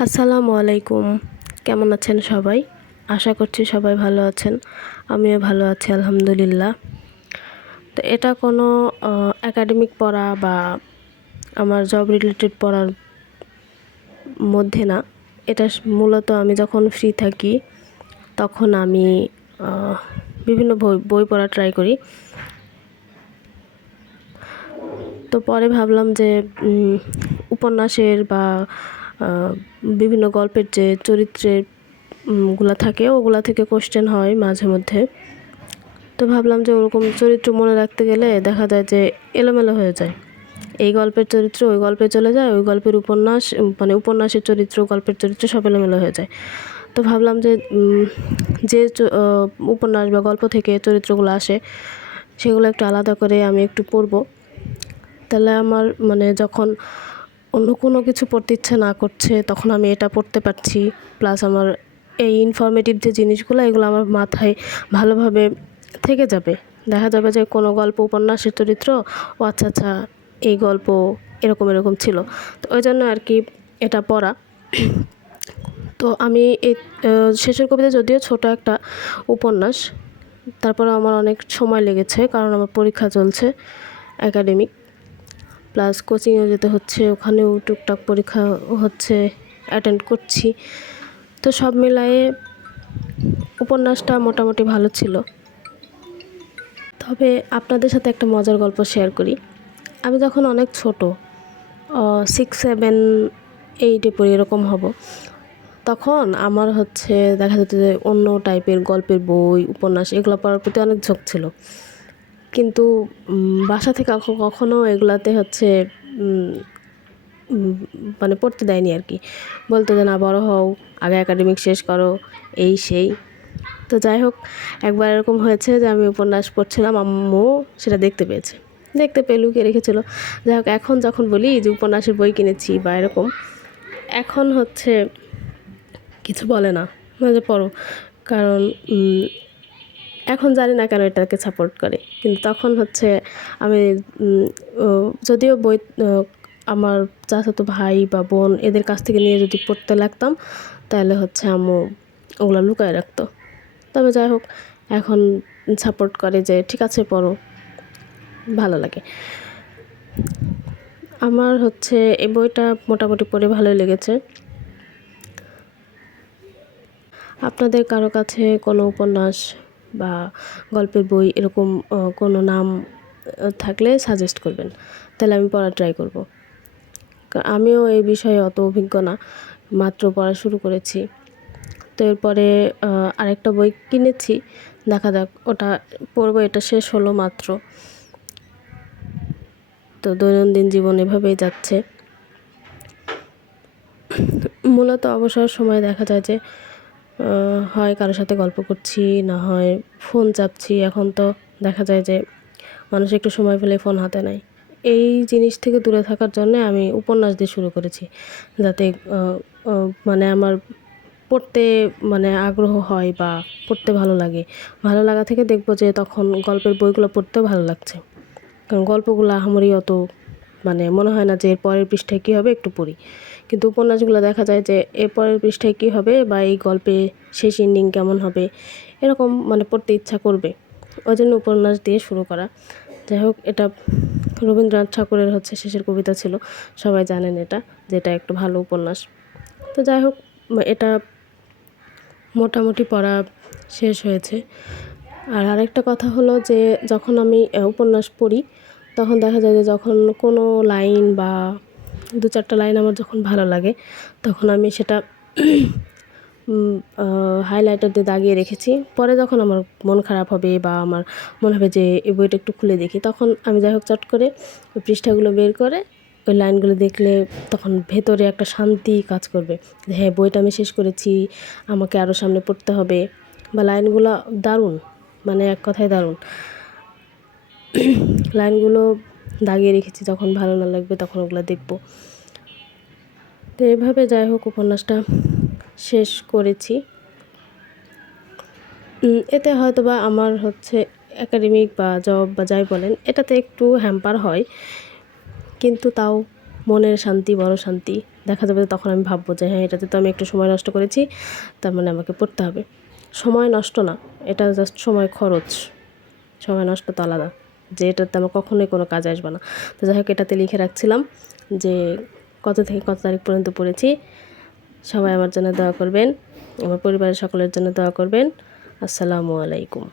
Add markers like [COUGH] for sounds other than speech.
আসসালামু আলাইকুম। কেমন আছেন সবাই? আশা করছি সবাই ভালো আছেন। আমিও ভালো আছি, আলহামদুলিল্লাহ। তো এটা কোনো একাডেমিক পড়া বা আমার জব রিলেটেড পড়ার মধ্যে না। এটা মূলত আমি যখন ফ্রি থাকি, তখন আমি বিভিন্ন বই বই পড়া ট্রাই করি। তো পরে ভাবলাম যে উপন্যাসের বা বিভিন্ন গল্পের যে চরিত্রেরগুলা থাকে, ওগুলা থেকে কোশ্চেন হয় মাঝে মধ্যে। তো ভাবলাম যে ওরকম চরিত্র মনে রাখতে গেলে দেখা যায় যে এলোমেলো হয়ে যায়। এই গল্পের চরিত্র ওই গল্পে চলে যায়, ওই গল্পের উপন্যাস মানে উপন্যাসের চরিত্র, গল্পের চরিত্র সব এলোমেলো হয়ে যায়। তো ভাবলাম যে যে উপন্যাস বা গল্প থেকে চরিত্রগুলো আসে, সেগুলো একটু আলাদা করে আমি একটু পড়ব। তাহলে আমার মানে যখন অন্য কোনো কিছু পড়তে ইচ্ছে না করছে, তখন আমি এটা পড়তে পারছি। প্লাস আমার এই ইনফরমেটিভ যে জিনিসগুলো, এগুলো আমার মাথায় ভালোভাবে থেকে যাবে। দেখা যাবে যে কোনো গল্প উপন্যাসের চরিত্র, ও আচ্ছা আচ্ছা এই গল্প এরকম এরকম ছিল। তো ওই জন্য আর কি এটা পড়া। তো আমি এই শেষের কবিতা যদিও ছোট একটা উপন্যাস তারপরে আমার অনেক সময় লেগেছে, কারণ আমার পরীক্ষা চলছে একাডেমিক প্লাস কোচিংয়ে যেতে হচ্ছে, ওখানেও টুকটাক পরীক্ষা হচ্ছে অ্যাটেন্ড করছি। তো সব মিলায়ে উপন্যাসটা মোটামুটি ভালো ছিল। তবে আপনাদের সাথে একটা মজার গল্প শেয়ার করি। আমি যখন অনেক ছোট সিক্স সেভেন এইটে পড়ি, এরকম হব। তখন আমার হচ্ছে দেখা যেত যে অন্য টাইপের গল্পের বই, উপন্যাস, এগুলো পড়ার প্রতি অনেক ঝোঁক ছিল। কিন্তু বাসা থেকে কখনো এগুলাতে হচ্ছে মানে পড়তে দেয়নি আর কি। বলতো যে, না, বড়ো হও, আগে একাডেমিক শেষ করো। এই সেই। তো যাই হোক, একবার এরকম হয়েছে যে, আমি উপন্যাস পড়ছিলাম, আম্মু সেটা দেখতে পেয়েছে। দেখতে পেয়ে লুকিয়ে রেখেছিলো। যাই হোক, এখন যখন বলি যে, উপন্যাসের বই কিনেছি বা এরকম, এখন হচ্ছে, কিছু বলে না। যে পড়ো। কারণ এখন জানি না কেন এটাকে সাপোর্ট করে। কিন্তু তখন হচ্ছে আমি যদিও বই আমার চাচাতো ভাই বা বোন এদের কাছ থেকে নিয়ে যদি পড়তে লাগতাম, তাহলে হচ্ছে আম্মু ওগুলো লুকায় রাখতো। তবে যাই হোক, এখন সাপোর্ট করে যে, ঠিক আছে, পড়ো, ভালো লাগে। আমার হচ্ছে এই বইটা মোটামুটি পড়ে ভালোই লেগেছে। আপনাদের কারও কাছে কোনো উপন্যাস বা গল্পের বই এরকম কোনো নাম থাকলে সাজেস্ট করবেন। তাহলে আমি পড়া ট্রাই করব। আমিও এই বিষয়ে অত অভিজ্ঞ না, মাত্র পড়া শুরু করেছি। তো এরপরে আরেকটা বই কিনেছি, দেখা যাক, ওটা পড়ব, এটা শেষ হলো মাত্র। তো দৈনন্দিন জীবন এভাবেই যাচ্ছে। মূলত অবসর সময় দেখা যায় যে হয় কারোর সাথে গল্প করছি, না হয় ফোন চাপছি। এখন তো দেখা যায় যে মানুষ একটু সময় পেলে ফোন হাতে নেয়। এই জিনিস থেকে দূরে থাকার জন্য আমি উপন্যাস দিয়ে শুরু করেছি, যাতে মানে আমার পড়তে মানে আগ্রহ হয় বা পড়তে ভালো লাগে। ভালো লাগা থেকে দেখব যে তখন গল্পের বইগুলো পড়তেও ভালো লাগছে। কারণ গল্পগুলো আহামরি অত মানে মনে হয় না যে এর পরের পৃষ্ঠায় কী হবে, একটু পড়ি। কিন্তু উপন্যাসগুলো দেখা যায় যে এর পরের পৃষ্ঠায় কী হবে বা এই গল্পে শেষ ইন্ডিং কেমন হবে, এরকম মানে পড়তে ইচ্ছা করবে। ওই জন্য উপন্যাস দিয়ে শুরু করা। যাই হোক, এটা রবীন্দ্রনাথ ঠাকুরের হচ্ছে শেষের কবিতা ছিল, সবাই জানেন এটা যেটা একটু ভালো উপন্যাস। তো যাই হোক, এটা মোটামুটি পড়া শেষ হয়েছে। আর আরেকটা কথা হলো যে যখন আমি উপন্যাস পড়ি তখন দেখা যায় যে যখন কোনো লাইন বা দু চারটা লাইন আমার যখন ভালো লাগে, তখন আমি সেটা হাইলাইটার দিয়ে দাগিয়ে রেখেছি। পরে যখন আমার মন খারাপ হবে বা আমার মনে হবে যে এই বইটা একটু খুলে দেখি, তখন আমি যাই হোক চট করে ওই পৃষ্ঠাগুলো বের করে ওই লাইনগুলো দেখলে তখন ভেতরে একটা শান্তি কাজ করবে হ্যাঁ বইটা আমি শেষ করেছি, আমাকে আরও সামনে পড়তে হবে। বা লাইনগুলো দারুণ মানে এক কথায় দারুণ। [CLEARS THROAT] লাইনগুলো দাগিয়ে রেখেছি, যখন ভালো না লাগবে তখন ওগুলো দেখব। তো এভাবে যাই হোক, উপন্যাসটা শেষ করেছি। এতে হয়তো বা আমার হচ্ছে একাডেমিক বা জব বা যাই বলেন, এটাতে একটু হ্যাম্পার হয়। কিন্তু তাও মনের শান্তি, বড় শান্তি দেখা যাবে তখন আমি ভাববো যে হ্যাঁ এটাতে তো আমি একটু সময় নষ্ট করেছি, তার মানে আমাকে পড়তে হবে। সময় নষ্ট না, এটা জাস্ট সময় খরচ। সময় নষ্ট তো আলাদা। যে এটাতে আমার কখনোই কোনো কাজ আসবে না। তো যাই হোক, এটাতে লিখে রাখছিলাম যে কত থেকে কত তারিখ পর্যন্ত পড়েছি, সবাই আমার জন্য দোয়া করবেন, আমার পরিবারের সকলের জন্য দোয়া করবেন। আসসালামু আলাইকুম।